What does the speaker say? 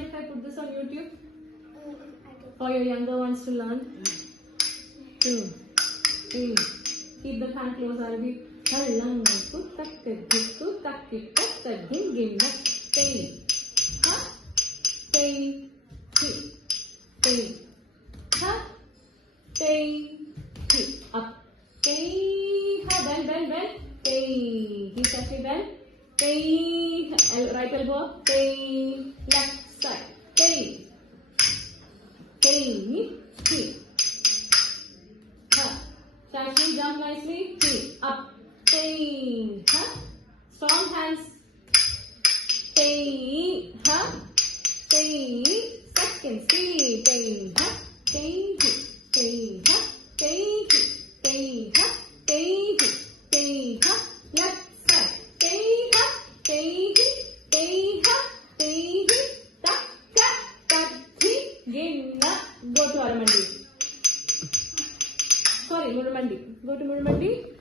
mind if I put this on YouTube? For your younger ones to learn? 2, 3. Keep the fan close, Arvi. Hallang ku takka dhikku takki takka dhingina. Stay. Ha? Stay. Stay. Ha? Stay. Up. Stay. Ha? Bend. Stay. Keep touching bend. Stay. Right elbow. Stay. Left side. Stay. Stay. Ha. Nicely, jump nicely. Up. Stay. Ha. Strong hands. Stay. Ha. Stay. Second. Stay. Ha. Stay. Ha. Stay. Ha. Stay. Ha. Left side. Stay. Ha. Stay. Ha. Stay. Tak. Ginna. Go to Aramandi. Sorry, Murumandi. Go to Murumandi.